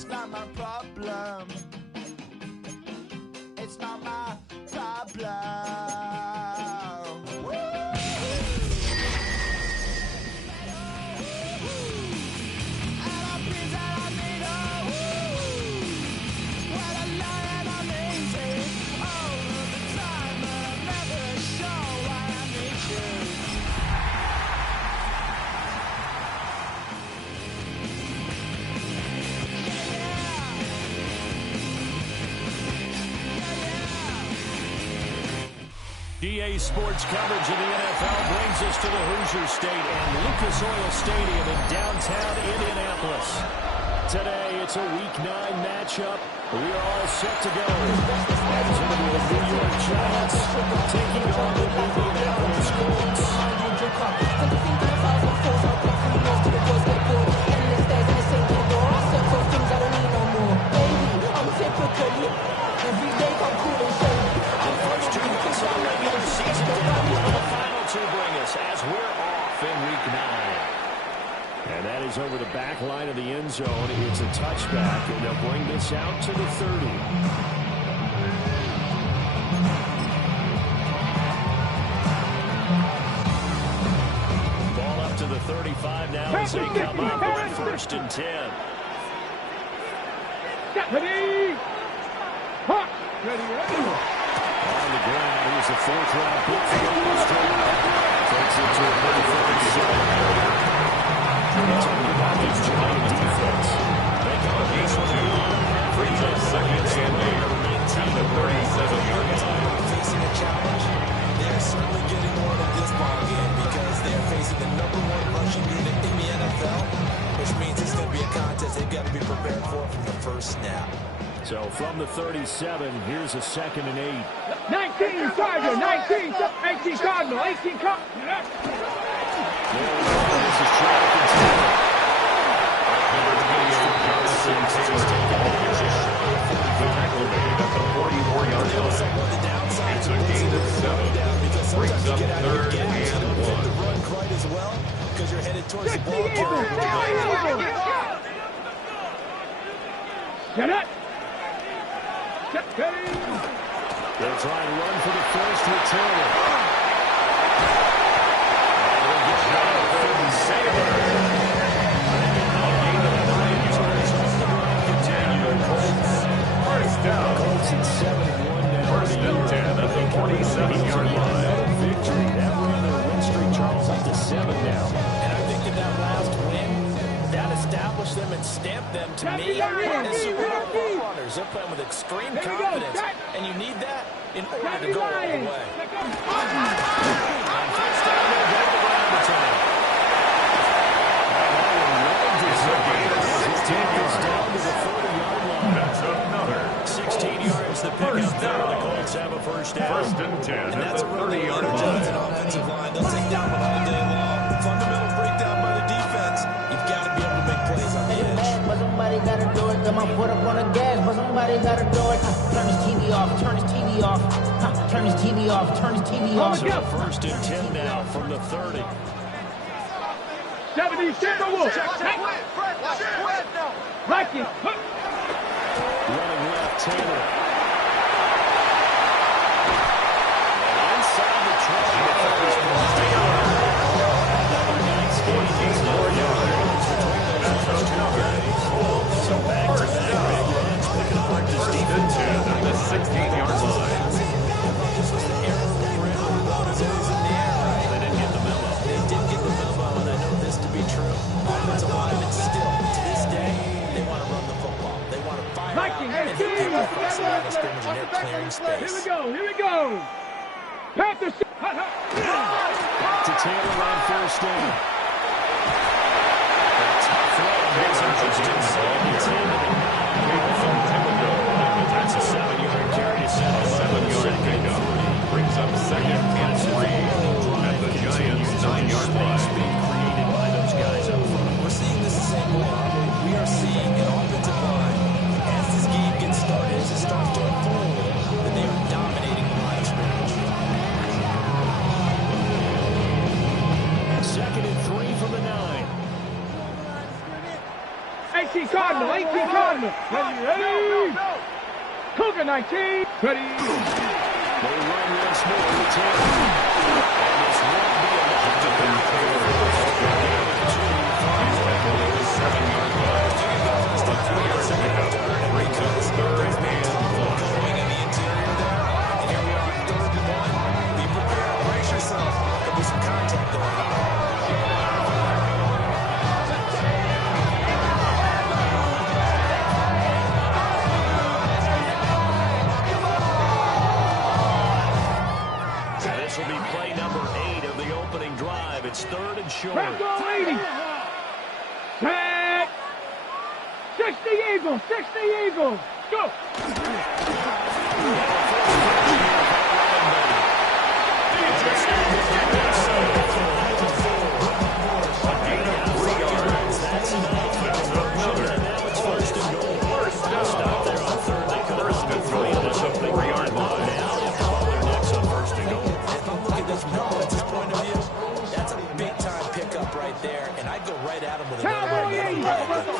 It's not my problem. It's not my problem. DA Sports coverage of the NFL brings us to the Hoosier State and Lucas Oil Stadium in downtown Indianapolis. Today, it's a Week 9 matchup. We are all set to go. As the New York Giants taking on the Indianapolis Colts. As we're off in Week 9. And that is over the back line of the end zone. It's a touchback, and they'll bring this out to the 30. Ball up to the 35 now as they come up on 1st and 10. Ready? On the ground, here's the 4th-round pick for the takes it to a 34-7. Talking about this Giant defense. They go against brings up 2nd and 8 at the 37-yard line. Facing a challenge, they're certainly getting one in this ballgame because they're facing the #1 rushing unit in the NFL, which means it's going to be a contest they've got to be prepared for from the first snap. So from the 37, here's a 2nd and 8. 19 Charger, 18 Cardinal, 18 Cardinal. This is trying to continue. At the 44-yard line. It's a gain of 7. Brings up 3rd and 1. The run quite as well because you're headed towards the ball carrier. Get it. They'll try and run for the first return. First down. Colts at 7-1 now. First and 10 at the 47-yard line. Victory. That ran their win streak, Charles, up to 7 now. And I think that last win, that established them and stamped them to me as superior runners. They're playing with extreme confidence, and you need that in order to go all the way. First down, they'll go to the ground return. Down to the 40-yard line. That's another. 16 yards to pick up there. The Colts have a first down. First and 10 at the 30-yard Giants line. and offensive line, they'll take that one all day long. Fundamental breakdown by the defense. You've got to be able to make plays on the edge. But somebody gotta do it. Got my foot up on the gas, but somebody gotta do it. Turn his TV off. Turn his TV off. Turn his TV off. Turn his TV off. So first and 10 now from the 30. 70, Like it. Running left, Taylor. And inside the 20. Another nice game. 44 yards. That's another. So back to back big runs, picking apart this defense. 10 at the 16-yard line. This was the era where you ran all the ball as always in the air, right? They didn't get the memo. They did get the memo, and I know this to be true. Offensive linemen still, to this day, they want to run the football. They want to fire out and hit people across the line of scrimmage, and they're clearing space. Here we go. Panthers. To Taylor on first down. That's a 7-yard carry to set a 7-yard pickup. Brings up 2nd and 3 at the Giants' 9-yard line. Created by those guys up front. We're seeing this the same way. We are seeing an offensive line, as this game gets started, as it starts to unfold, that they are dominating the line of scrimmage. 2nd and 3. Cardinal, 18 Cardinal. Ready? Cougar 19. Ready? They run once more to 10. And this won't be enough to finish. 7-yard line. About 2 yards to go. Brings up 3rd and 1. Going in the interior there. And here we are on 3rd and 1. Be prepared. Brace yourself. There'll be some contact going on. This will be play number 8 of the opening drive. It's 3rd and short. Back on 80. Set. 60 Eagles, 60 Eagles. Go. That's enough. Now it's 1st and goal. Stop there on 3rd. They come First and goal. That's a 4-yard line. Now they call their necks on 1st and goal. If I'm looking at this from Offense's point of view, that's a big-time pickup right there, and I'd go right at him with a go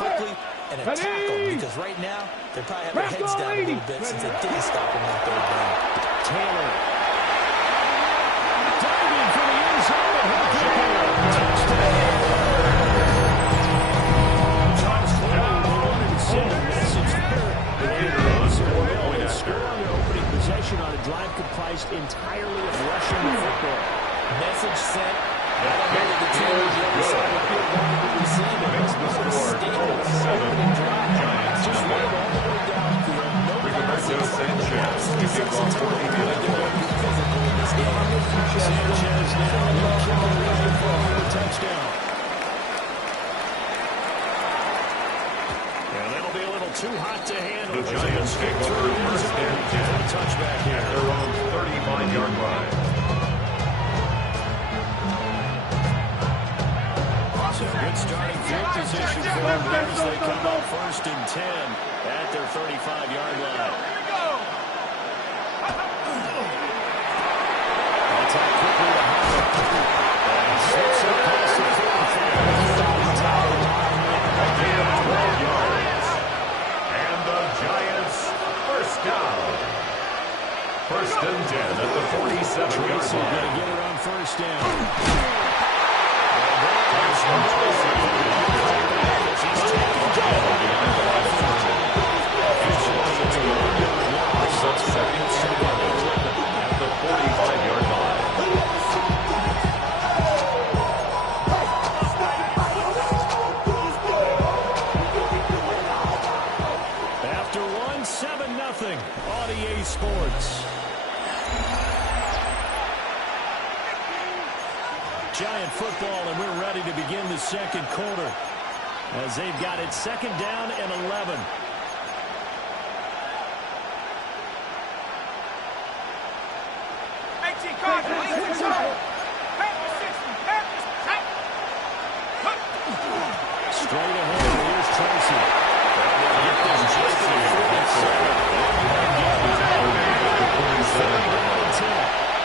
quickly and attack them, because right now they probably have their heads down a little bit since they didn't stop him that 3rd down. Taylor. Diving for the end zone. Touchdown. They wanted to send a message there. They scored their opening possession on a drive comprised entirely of rushing the football. Message sent. I don't know that the team on the other side of the field wanted to receive it. It was a statement. Opening drive. Just went all the way downfield. No Rigoberto Sanchez. Kicking off for the physical in this game. Sanchez now looking for a touchdown. And that'll be a little too hot to handle. The Giants take over 1st and 10. Touchback here. At their own 35-yard line. So good starting field position for them as they come up 1st and 10 at their 35-yard line. Attack quickly to Howard. And slips it past the 45. A gain of 12 yards. And the Giants, 1st down. 1st and 10 at the 47-yard Tracy going to line. get it on 1st down. At the 45-yard line. After 1, 7-0 on EA Sports. Giant football, and we're ready to begin the 2nd quarter as they've got it 2nd down and 11. Straight ahead, here's Tracy.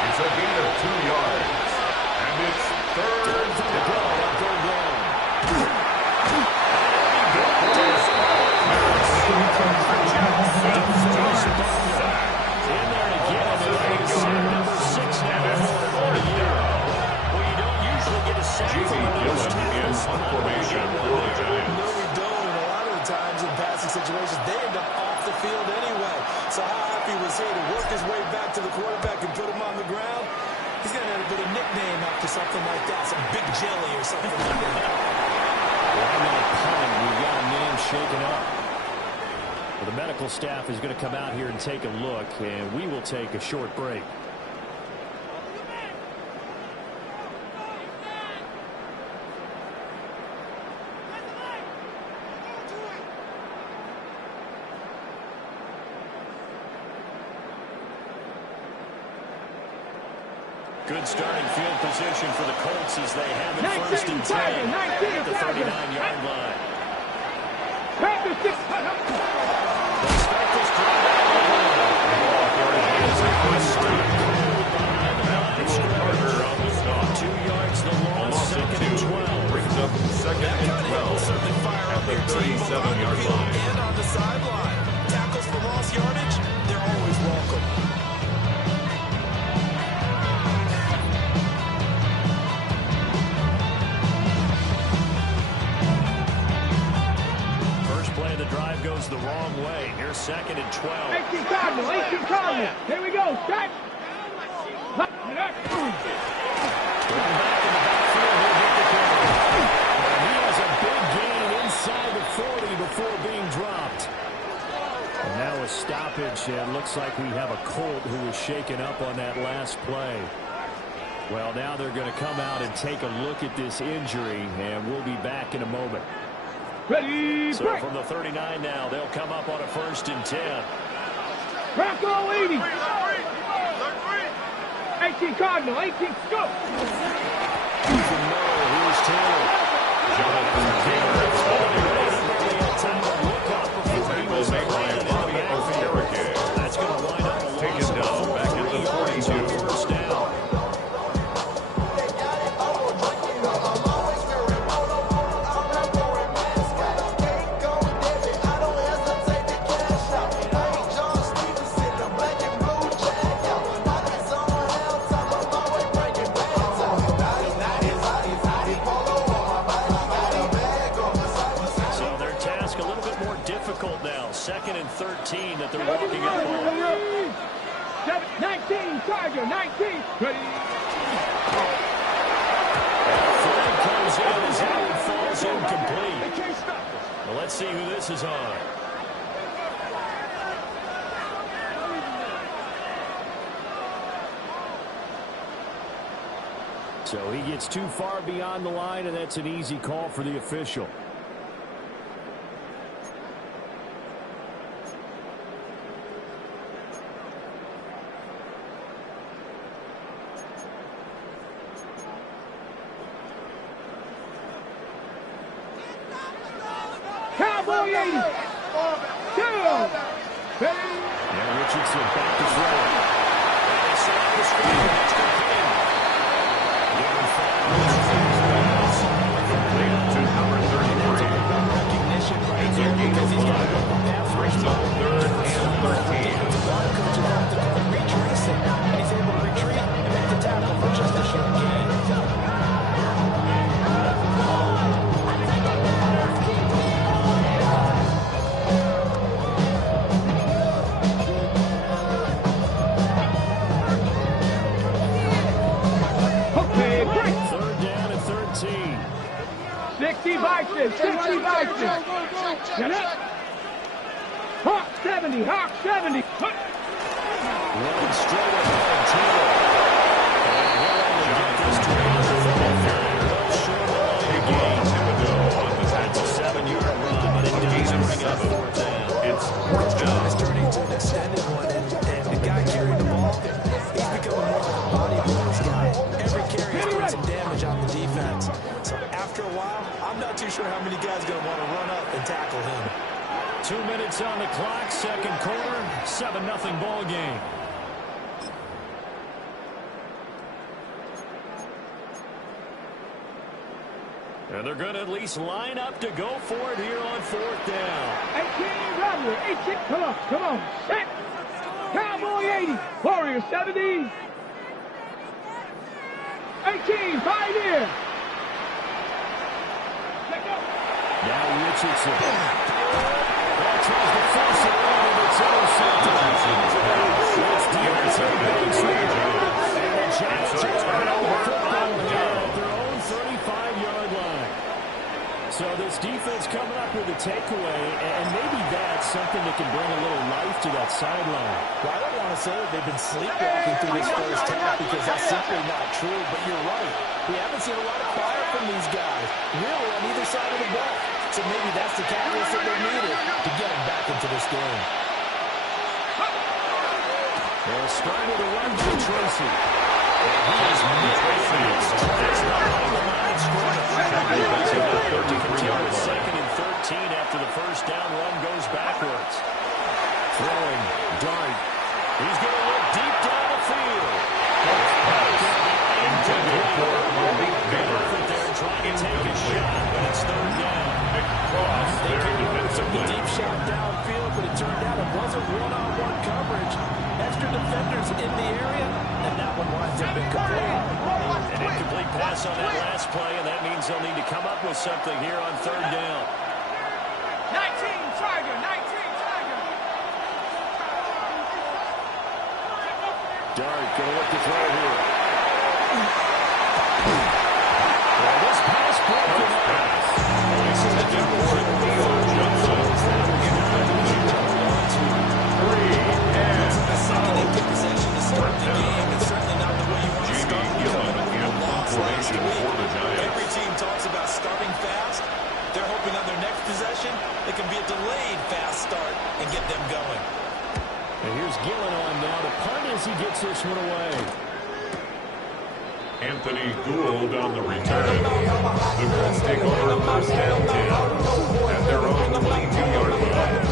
It's a gain of 2 yards. And it's 3rd down. In there again, and sack number 6 now for the year. Well, you don't usually get a sack from those tackles on formation for the Giants. No, we don't, and a lot of the times in passing situations, they end up off the field anyway. So how happy was he to work his way back to the quarterback and put him on the ground? He's going to have a bit of nickname after something like that, some Big Jelly or something like that. Well, I'm going to punt. We've got a name shaken up. Well, the medical staff is going to come out here and take a look, and we will take a short break. Good starting field position for the Colts as they have it 1st and 10 at the 39-yard line. They'll start this drive out of the line. 2 yards the long, 2nd and 12. Brings up 2nd and 12. Certainly fire up their team, both on the field and on the sideline. Tackles for lost yardage, they're always welcome. First play of the drive goes the wrong way. Here's 2nd and 12. 18 Cardinal, 18 Cardinal. Here we go, set. Before being dropped. And now a stoppage, and looks like we have a Colt who was shaken up on that last play. Well, now they're going to come out and take a look at this injury, and we'll be back in a moment. Ready, so break. From the 39 now, they'll come up on a 1st and 10. Rocco 80. 18 Cardinal, 18, go. Here's Taylor. Jonathan Taylor is holding. That's going to wind up taken down back at the 42. First down. So their task a little bit more difficult now. 2nd and 13 that they're walking up on. 19, Charger, 19. Ready. Flag comes in as Howard falls incomplete. Well, let's see who this is on. So he gets too far beyond the line, and that's an easy call for the official. Cowboy 80. And Richardson back to throw. Complete to number 33. Recognition right here because he's got to go from that Brings up 3rd and 13. A lot of coaches have to call retracing, and he's able to retreat and make the tackle for just a short gain. Okay, break. 3rd down and 13. 60 Vikings, 60 Vikings. Get up. Hawk 70, Hawk 70. Running straight ahead, Taylor. And he'll only get this to that's a 7-yard run, but it doesn't bring up 4th down. It's 4th down. It's turning into an extended one, and the guy carrying the ball, he's becoming more like a body of this guy. Every carry is doing some damage on the defense. So after a while, I'm not too sure how many guys are going to want to run up and tackle him. 2 minutes on the clock, 2nd quarter, 7-0 ball game. And they're going to at least line up to go for it here on 4th down. 18 Robbery, 18. Come on, set. Cowboy 80, Warrior 70. 18, 5 here. Let go. Now Richardson. That tries to force it on, and it's intercepted. It's D'Arcy Banks. And the Giants are turning over football here at their own 35-yard line. So this defense coming up with a takeaway, and maybe that's something that can bring a little life to that sideline. Well, I don't want to say that they've been sleepwalking through this first half because that's simply not true, but you're right. We haven't seen a lot of fire from these guys, really, on either side of the ball. So maybe that's the catalyst that they needed to get them back into this game. They'll start with a run for Tracy. He is fast. That's not on the line. It's 2nd and 13 after the first down run goes backwards. Throwing, Dart. He's going to look deep down the field. Intended for Malik Miller. trying to take a shot, but it's third down. Big cross there defensively. Deep shot downfield, but it turned out it wasn't one-on-one coverage. Extra defenders in the area, and that one winds up incomplete. An incomplete pass on that last play, and that means they'll need to come up with something here on third down. 19 Tiger, 19 Tiger. Dart going to look to throw here. Well, this pass broken up. Intended for Theo Johnson. 3 and Good possession to start the game. It's certainly not the way you want to start the game. formation for the Giants. Every team talks about starting fast. They're hoping on their next possession it can be a delayed fast start and get them going. And here's Gillen on now to punt as he gets this one away. Anthony Gould on the return. The Colts take over first down 10 at their own 22-yard line.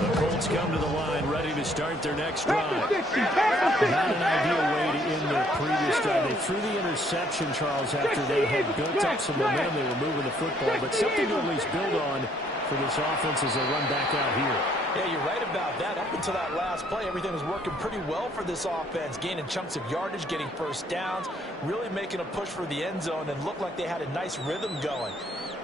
The Colts come to the line ready to start their next drive. Not an ideal way to end their previous drive. They threw the interception, Charles, after they had built up some momentum. They were moving the football, but something to at least build on for this offense as they run back out here. Yeah, you're right about that. Up until that last play, everything was working pretty well for this offense, gaining chunks of yardage, getting first downs, really making a push for the end zone, and looked like they had a nice rhythm going.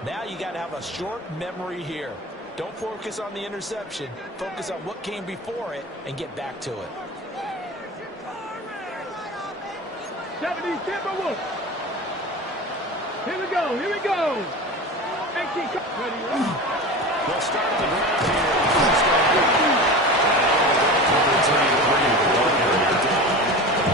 Now you got to have a short memory here. Don't focus on the interception. Focus on what came before it and get back to it. 70 Timberwolves. Here we go. Here we go. 18. Ready. They'll start the ground here.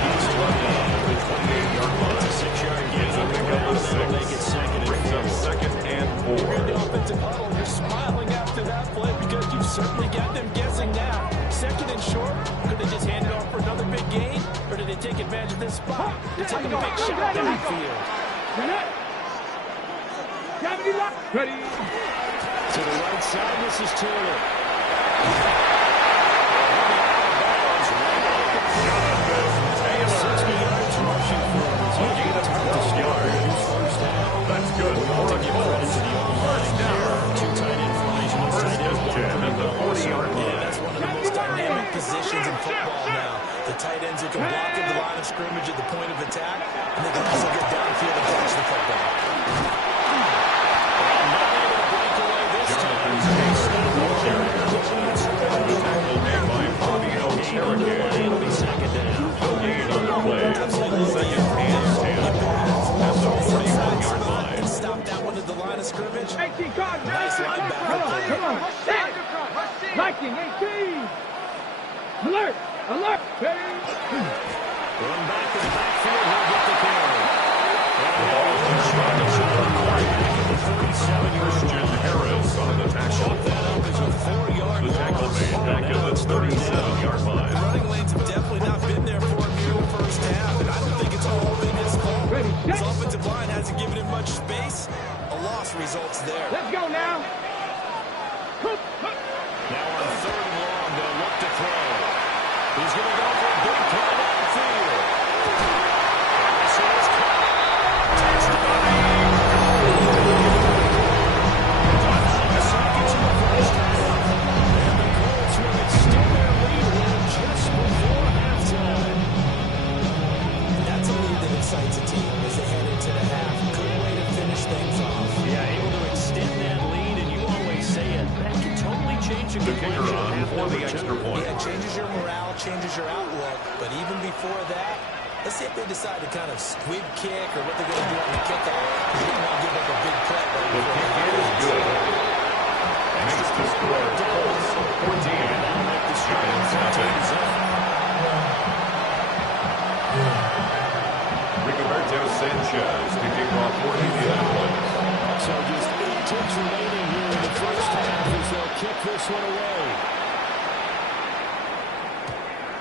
He's running the 28-yard line. 6-yard gain. It's a pickup of 6. Make it second and Brings up 2nd and 4. You're in the offensive huddle. You're smiling after that play because you've certainly got them guessing now. 2nd and short. Could they just hand it off for another big gain? Or did they take advantage of this spot to take a big shot downfield? Ready. To the right side, this is Taylor. That's good. First down. Two tight end formations. First and 10 at the 40-yard Yeah, line. that's one of the most dynamic positions in football now. The tight ends who can block at the line of scrimmage at the point of attack, and they can also get downfield and catch the football. The tackle made by Fabio Cherokee. No gain on the play. 2nd and 10 at the 41-yard line. Stop that one at the line of scrimmage. 18 card. Nice linebacker play. Come on. Set. Viking 18. Alert. Alert. Ready. Run back to the backfield. He'll get the carry. The ball is shot to the 47-yard Harris on the tackle. The tackle made back at the 37-yard line. The running lanes have definitely not been there for him here in the first half, and I don't think it's all been his fault. His offensive line hasn't given him much space. A loss results there. Let's go now. Now on 3rd and long, they'll look to throw. He's going to go for a big play downfield. This is seconds in the first half. And the Colts will extend their lead here just before halftime. That's a lead that excites a team as they head into the half. Good way to finish things off. Yeah, able to extend that lead, and you always say it. That can totally change a The kicker on for the extra point. Yeah, it changes your morale, changes your outlook. But even before that, let's see if they decide to kind of squib kick or what they're going to do on the kickoff. You don't want to give up a big play. The kick is good. Makes the score Colts 14. Giants nothing. Rigoberto Sanchez to kick off for Indianapolis. So just 8 ticks remaining here in the first half as they'll kick this one away.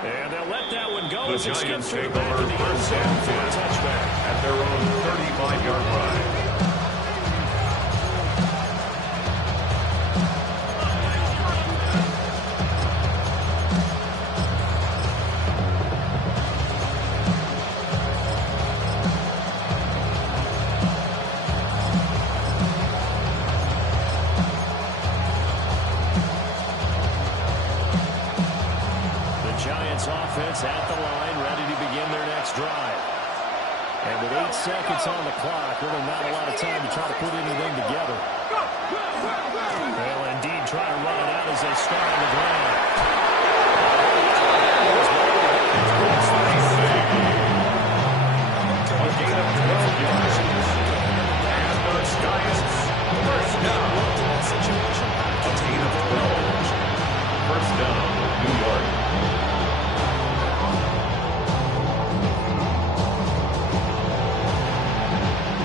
And they'll let that one go. The Giants take over first and 10 at their own 35-yard line. This offense at the line, ready to begin their next drive. And with 8 seconds on the clock, really not a lot of time to try to put anything together. They'll indeed try to run it out as they start on the ground. A gain of 12 yards. And the Giants first down. A gain of 12. First down, New York.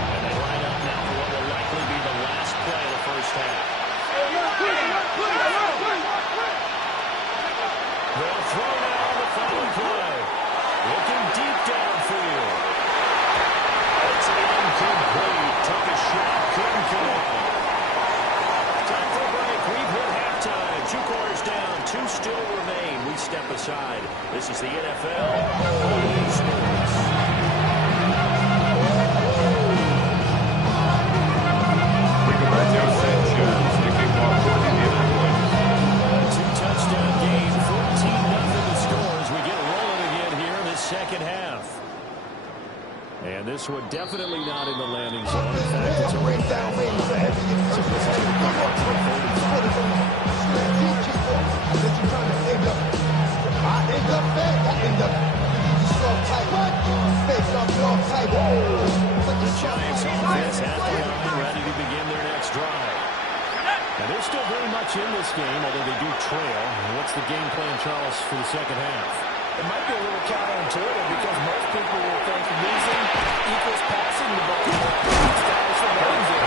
And they line up now for what will likely be the last play of the first half. They'll throw now on the final play. Looking deep downfield. It's incomplete. Took a shot, couldn't connect. Time for a break. We've hit halftime. 2 quarters down, 2 still remain. We step aside. This is the NFL. Rigoberto Sanchez to kick off for Indianapolis. 2-touchdown game, 14-0 the score as we get rolling again here in this second half. And this one definitely not in the landing zone. In fact, it's a ring down. The Giants offense at the line, ready to begin their next drive. Now they're still very much in this game, although they do trail. What's the game plan, Charles, for the second half? It might be a little counterintuitive because most people will think losing equals passing the ball. Establish the running game.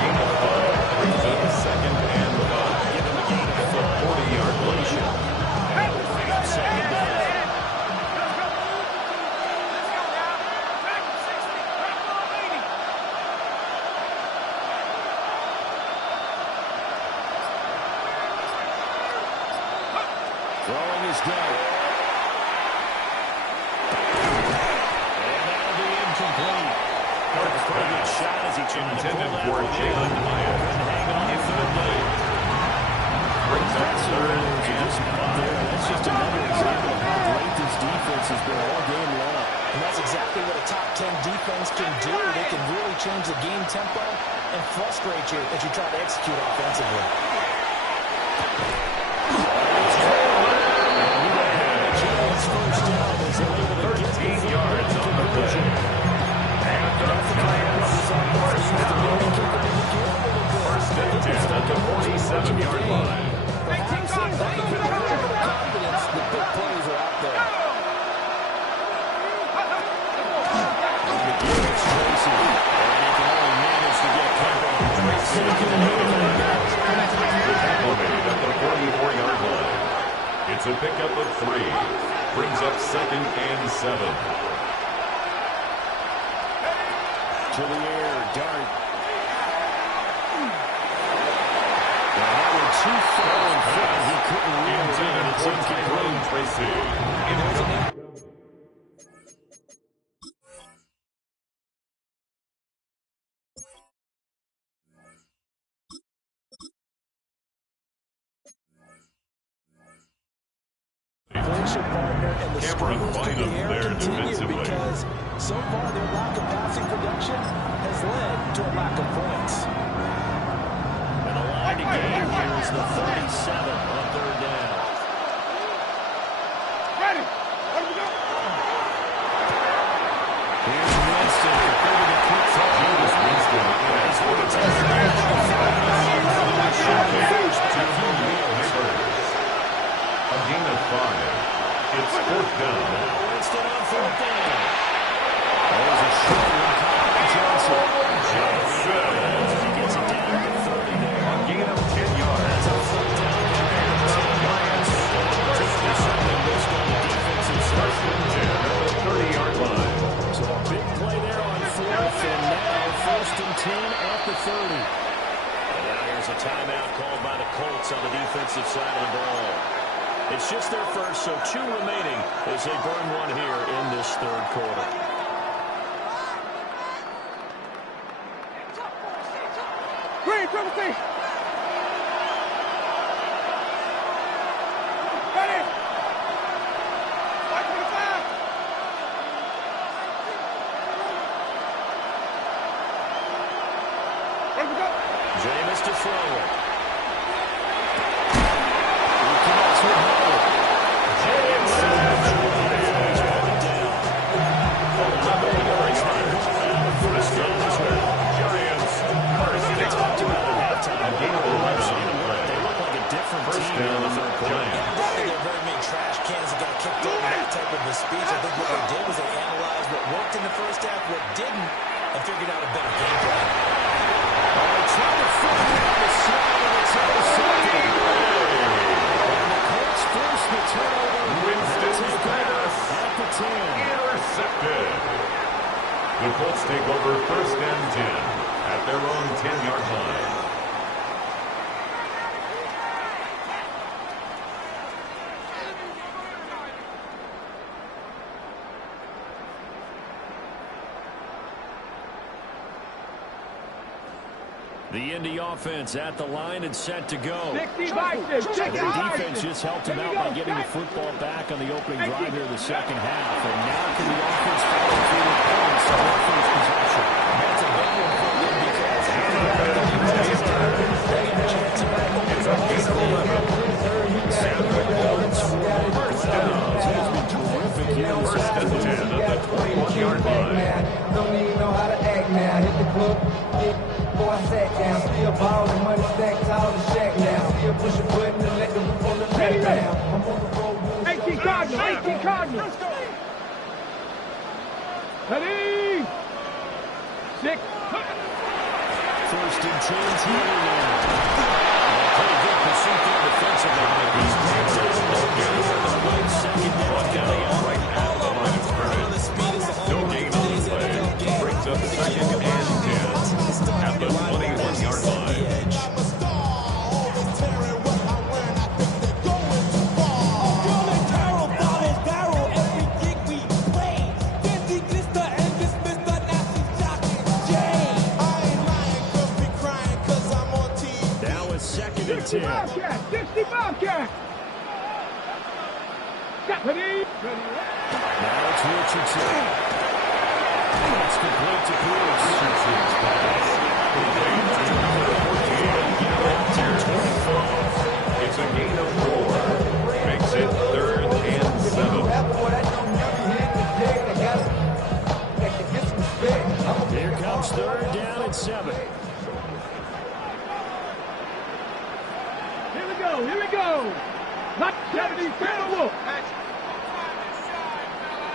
Gain of 5 brings up second and 5. Give them a gain of 40-yard lead. Second down. Throwing his go. And that'll be incomplete. Got a pretty good shot as he tried to pull that for Jalen Hyatt. Couldn't hang on in third down. Brings up third That's just another example of how great this defense has been all game long. And that's exactly what a top 10 defense can do. They can really change the game tempo and frustrate you as you try to execute offensively. First down as they're able to get 13 yards on the play. And the Giants first down. First and 10 at the 47-yard line. Confidence, the big plays are out there. Tracy. And he can only manage to get covered. Tackle made at the 44-yard line. It's a pickup of 3. Brings up second and 7. To the air, Dart. That one too far in front. He couldn't reel it in. It's incomplete. Tracy. Incomplete. Partner and the Cameron struggles to the Bynum air there continue defensively. because so far their lack of passing production has led to a lack of points. And the line to gain here is the 37 on third down. Ready. Let me go. Here's Winston completing a quick throw. James Winston has for the touchdown. A gain of 5. It's fourth down. Winston on fourth down. There's a short one. Johnson. He gets it down to 30 there. A gain of 10 yards. That's a fourth down. Giants Certainly missed on the defensive side. first and 10 at the 30-yard line. So a big play there on fourth, and now first and 10 at the 30. And now here's a timeout called by the Colts on the defensive side of the ball. It's just their first, so 2 remaining as they burn one here in this third quarter. Green, triple C. throw it. He connects with Howard. Giants is brought down. 11 more yards. First down this one. Giants. They talked about it at halftime. Gain of 11. They look like a different First team in the down, third quarter. Giants. There are very many trash cans that got kicked over that type of a speech. I think what they did was they analyzed what worked in the first half, what didn't, and figured out a better game plan. Trying to flip it on the side, and it's intercepted. And the Colts force the turnover. Winston's pass. At the 10. Intercepted. The Colts take over first and 10 at their own 10-yard line. The Indy offense at the line and set to go. 60 vices, 60 Their defense vices. just helped him out by getting the football back on the opening drive here in the second half. And now can the offense follow through with points on their first possession? That's a big one for them because after the defense is down, they have a chance to back up. It's a gain of 11. Samuel Jones for first down. He's been terrific here this First and 10 at the 21-yard line. Don't even know how to act now. Hit the club, boy, I sat down. Still ballin', money stacked tall the shack now. Still push a button and let the roof on the back down. I'm on the road. 18 Cardinals, 18 Cardinals. Ready? 6. First and 10 here. Pretty good pursuit there defensively. He's second down coming up. Right at the line of scrimmage. No gain on the play. Brings up second and 10 at the 21-yard line. Now it's second and 60 10. Bobcat, 60 Bobcat. Ready? Now it's Richardson. It's complete to Pierce. Richardson's pass. It's a gain of 4. Makes it third and 7. Here comes third down and 7. Here we go. Not 70, Colonel Wolf.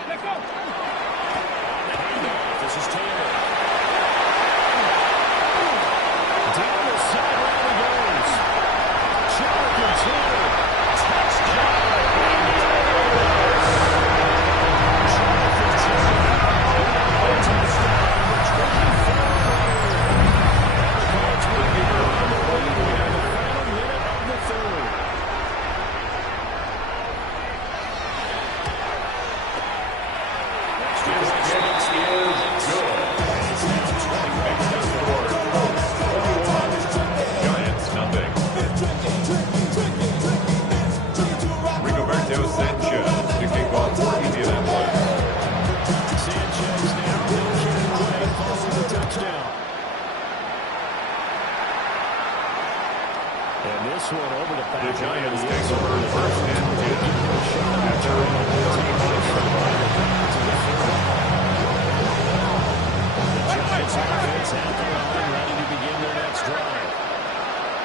Let's go. This is Taylor. Down the sideline he goes. Jonathan Taylor. Touchdown. Jonathan Taylor. Touchdown. 24. The Colts will be on the lead in the final minute of the third. This one over the back. The Giants take over first and 10 at their own 30-yard The Giants offense at the line, ready to begin their next drive.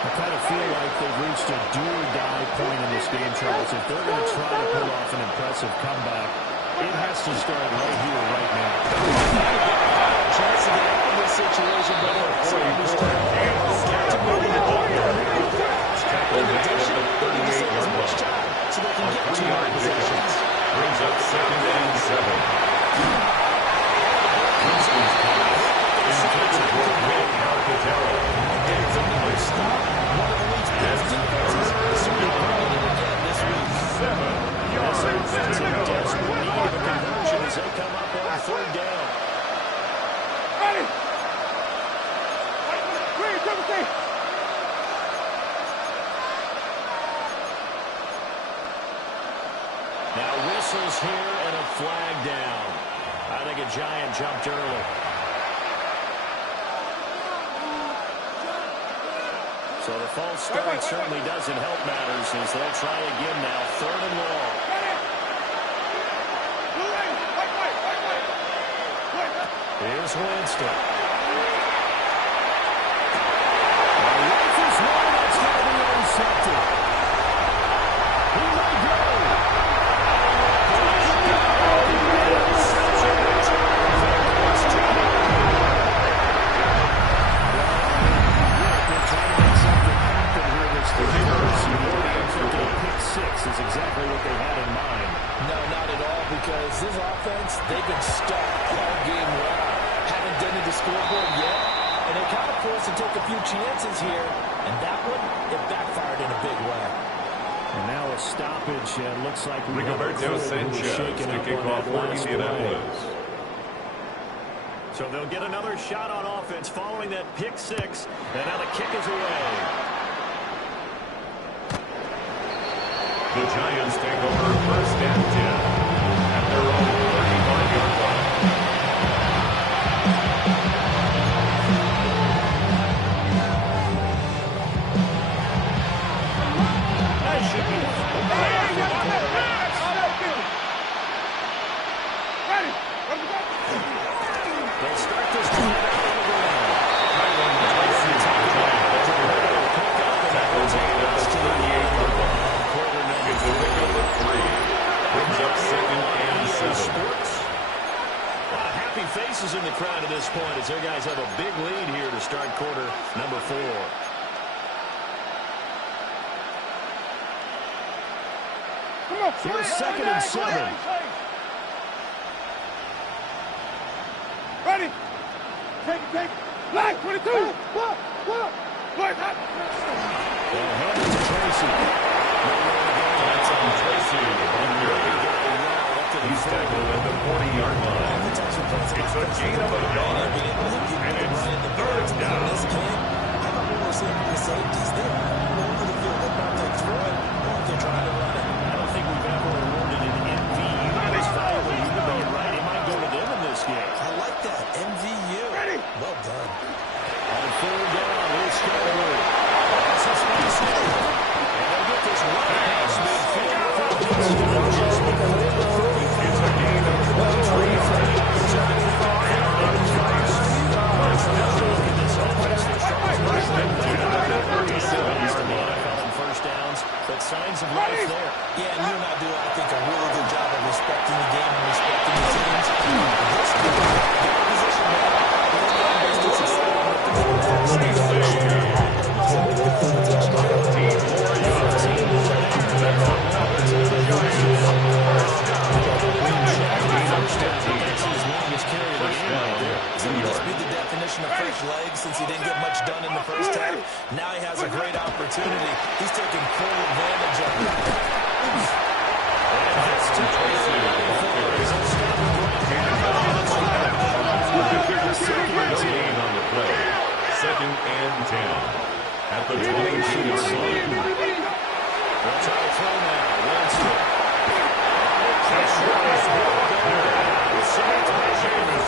I kind of feel like they've reached a do-or-die point in this game, Charles. If they're going to try to pull off an impressive comeback, it has to start right here, right now. Chance to get out of this situation, but also understand got to move the ball. In addition, they need to save as much time so they can get 2 possessions. brings up second and 7. Winston's pass intended for Nick Alcantara. It's a nice stop. One of the league's best defenses. Certainly playing it again this week. 7 yards to go. Desperate need of a conversion as they come up on third down. Ready? 3, 17. Now whistles here and a flag down. I think a Giant jumped early. So the false start certainly doesn't help matters as they'll try again now. 3rd and long. Here's Winston. Rifles one, that's going to be intercepted. He may go. Pick 6 is exactly what they had in mind. No, not at all, because this offense, they've been stuck all game long. Haven't done the scoreboard yet, and they're kind of forced to take a few chances here, and that one, it backfired in a big way. And now a stoppage, and looks like Rigoberto Sanchez to kick off for Indianapolis. So they'll get another shot on offense following that pick 6, and now the kick is away. The Giants take over 1st and 10 at their own 35-yard line. That should be they'll start this drive out on the ground. Tackles at the 38-yard line. It's a pickup of 3. Brings up 2nd and 7. Happy faces in the crowd at this point as their guys have a big lead here to start quarter number 4. Here's 2nd and 7. Ready? Take it. Black 22. What? They'll hand it to Tracy. That's on Tracy. He's tackled at the 40-yard line. It's a gain of a yard. And it's 3rd down. I thought we were seeing the safeties there. Over the field, they're about to throw it, or they're trying to run it. I don't think we've ever awarded an MVU most valuable unit, but you're right, it might go to them in this game. I like that. MVU. Ready? Well done. On 3rd down, here's Scotty. That's his space here. And they'll get this right past midfield. It's a gain of 23 yards. First downs, but signs of life there. Yeah, and you and I do, I think, a really good job of respecting the game and respecting the teams. This could be a position now. Must be the definition of fresh legs since he didn't get much done in the first half. Now he has a great opportunity. He's taking full advantage of it. Gain on the play. 2nd and 10 at the 22-yard line. They'll try to throw now. Winston.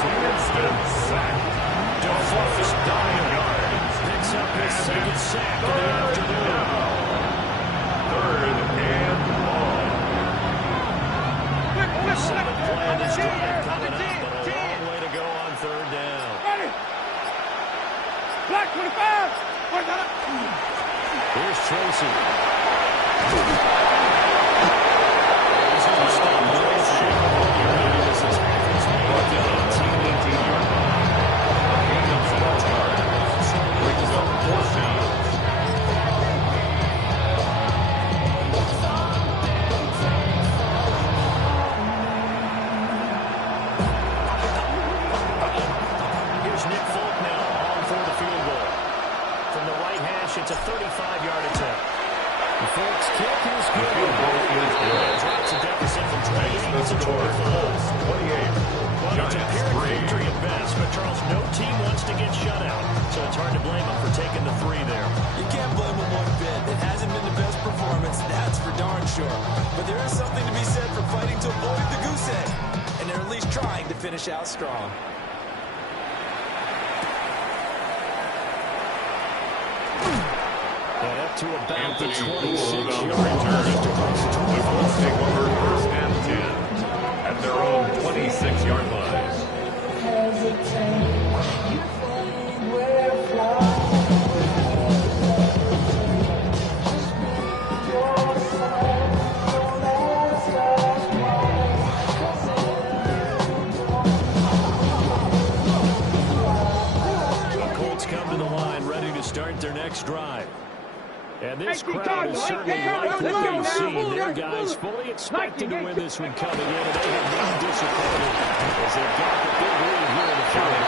Winston sacked. DeForest 9 yards. Picks up his 2nd sack of the afternoon. 3rd and long. Seventh play of this drive coming up, but a long way to go on 3rd down. Ready? Black 25. Here's Tracy. It's a 35-yard attempt. The Folks kick is good. Drops a deficit from 28 to 24. Well, it's a pyrrhic victory at best, but Charles, no team wants to get shut out, so it's hard to blame them for taking the 3 there. You can't blame them one bit. It hasn't been the best performance, that's for darn sure. But there is something to be said for fighting to avoid the goose egg, and they're at least trying to finish out strong. to about the Anthony 26-yard line. The Colts take over first and 10 at their own 26-yard line. Start their next drive. And this crowd is certainly like what they've seen. Their guys fully expected to win this one coming in, and they have been disappointed as they got the big lead here in the fourth.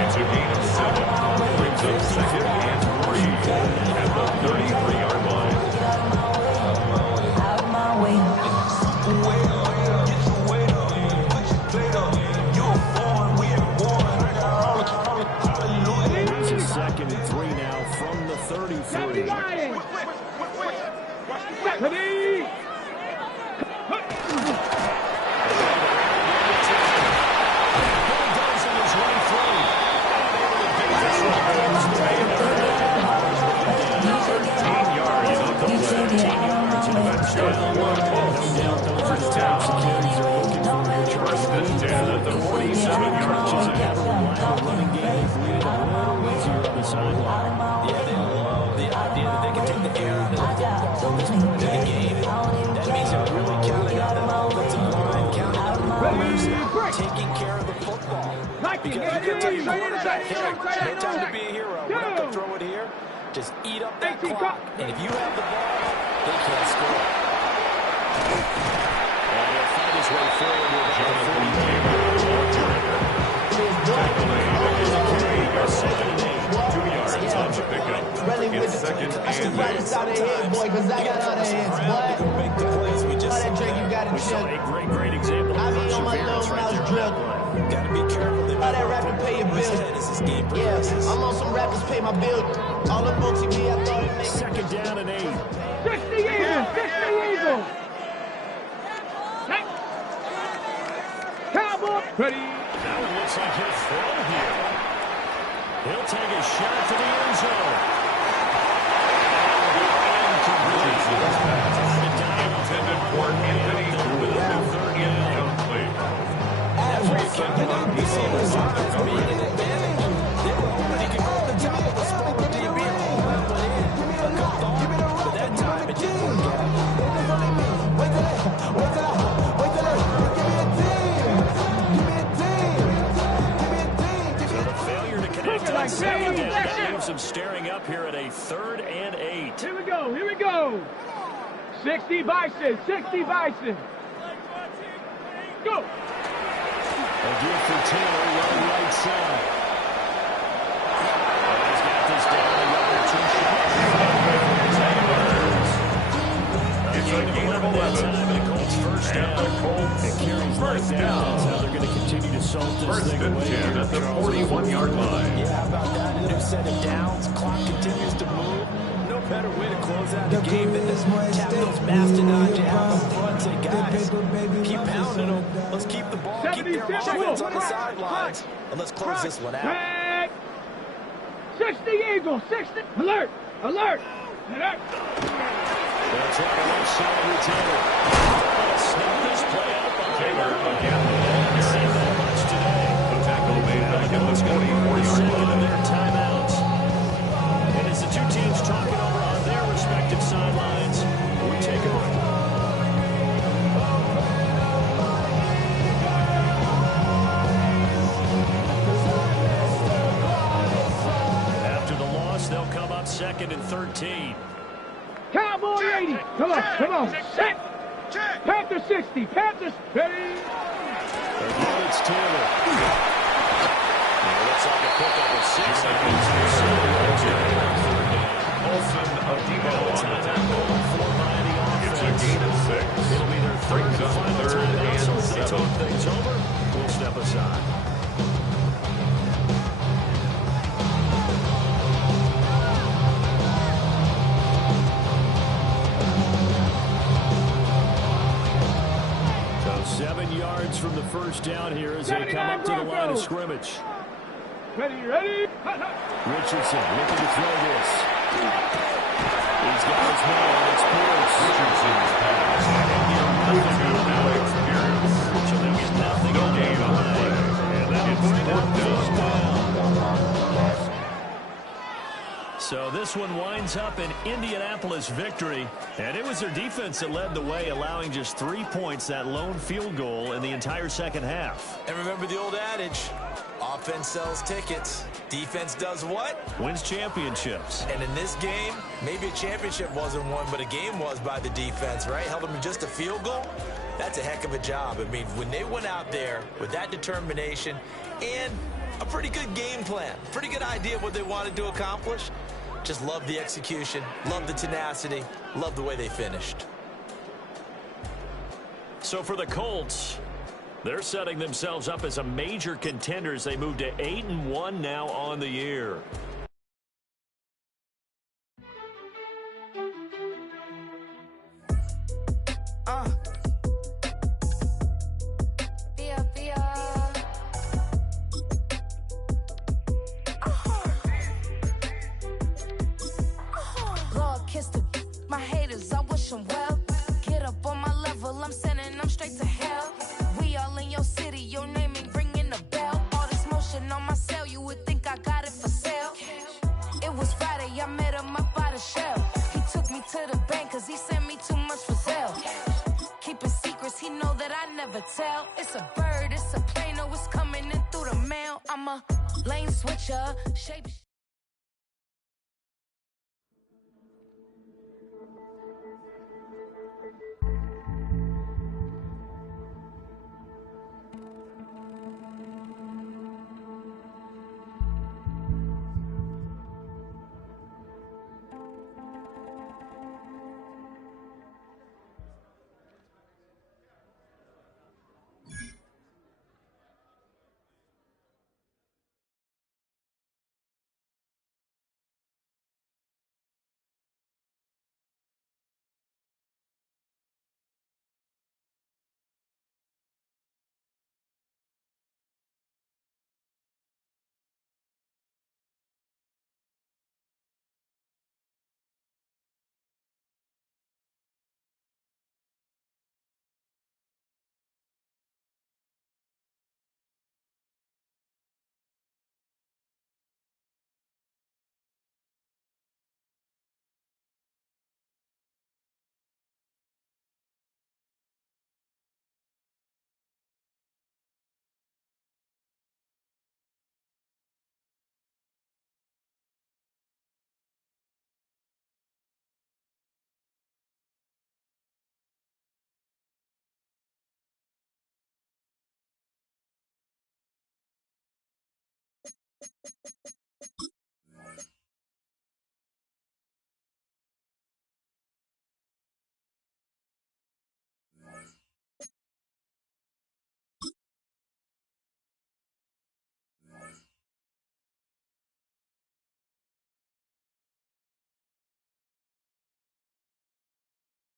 It's a gain of 7. Brings up second and 3 at the 33-yard line. Second and 3 now from the 33. First and 10 at the 47-yard line. Yeah, they love the idea that they can take the air out of this point in the game. That means they're really counting on that offensive line, counting on the runners, taking care of the football. Because you can tell your quarterback, hey, no time to be a hero. We're not going to throw it here. Just eat up that clock. And if you have the ball, they can't score. And he'll find his way forward with Jonathan Taylor, second and 8. 2 yards on the pickup. It's second and 8. We saw a great example of perseverance right there. Gotta be careful. All that rapping pay your bills. Yeah, I'm on some rappers pay my bills. All the books he me, I thought it made. Second down and 8. 60 Eagles, 60 Eagles. Cowboy, ready. That one looks like he'll throw here. He'll take a shot to the end zone. Intended for Anthony with a third incomplete. That's where you count the receivers on being an advantage. They were hoping he could go to the top of the small DB and all that went in. A good thought, but that time it didn't work out. So the failure to connect on second down, that leaves them staring up here at a 3rd and 8. Here we go, here we go. 60 Bison, 60 Bison. Go. A gift for Taylor, young right side. He's got this down a yard or 2 short. It's a gain of 11. And the Colts first down. And the Colts first down. That's how they're going to continue to salt this First thing and away. 10 at the 41-yard line. Yeah, how about that? A new set of downs. Clock continues to move. No better way to close out the game than this. Tap those mastodons you have up front. Say, guys, keep pounding them. Let's keep the ball. Keep their offense on the sidelines. And let's close this one out. 60 Eagles, 60. Alert, alert, alert. They'll try to left side with Taylor. Snap this play out by Taylor again. Haven't seen that much today. The tackle made back at the 24-yard line. Their timeouts. And as the two teams talking over on their respective sidelines, we take a look. After the loss, they'll come up 2nd and 13. Cowboy 80. Come on, set. Panther 60, Panthers ready. Again, it's Taylor. It looks like a pickup of 6. Olsen Ademo on the tackle. It's a gain of 6. It'll be their third Brings and up final 3rd timeout. and So as they 7. talk things over, we'll step aside. So 7 yards from the first down here as they come up to the line of scrimmage. Ready? Richardson looking to throw this. He's got his man. It's Pierce. Richardson's pass. Nothing now experience. So there was nothing No on gain on the play. And then it's fourth down. So this one winds up an Indianapolis victory. And it was their defense that led the way, allowing just 3 points, that lone field goal in the entire second half. And remember the old adage, offense sells tickets. Defense does what? Wins championships. And in this game, maybe a championship wasn't won, but a game was by the defense, right? Held them to just a field goal. That's a heck of a job. I mean, when they went out there with that determination and a pretty good game plan, pretty good idea of what they wanted to accomplish, just love the execution, love the tenacity, love the way they finished. So for the Colts, they're setting themselves up as a major contender as they move to 8-1 now on the year. My haters, I wish them well. Get up on my level, I'm sending them straight to hell. We all in your city, your name ain't ringing the bell. All this motion on my cell, you would think I got it for sale. It was Friday, I met him up by the shell. He took me to the bank cause he sent me too much for sale. Keeping secrets, he know that I never tell. It's a bird, it's a plane, oh it's coming in through the mail. I'm a lane switcher, shape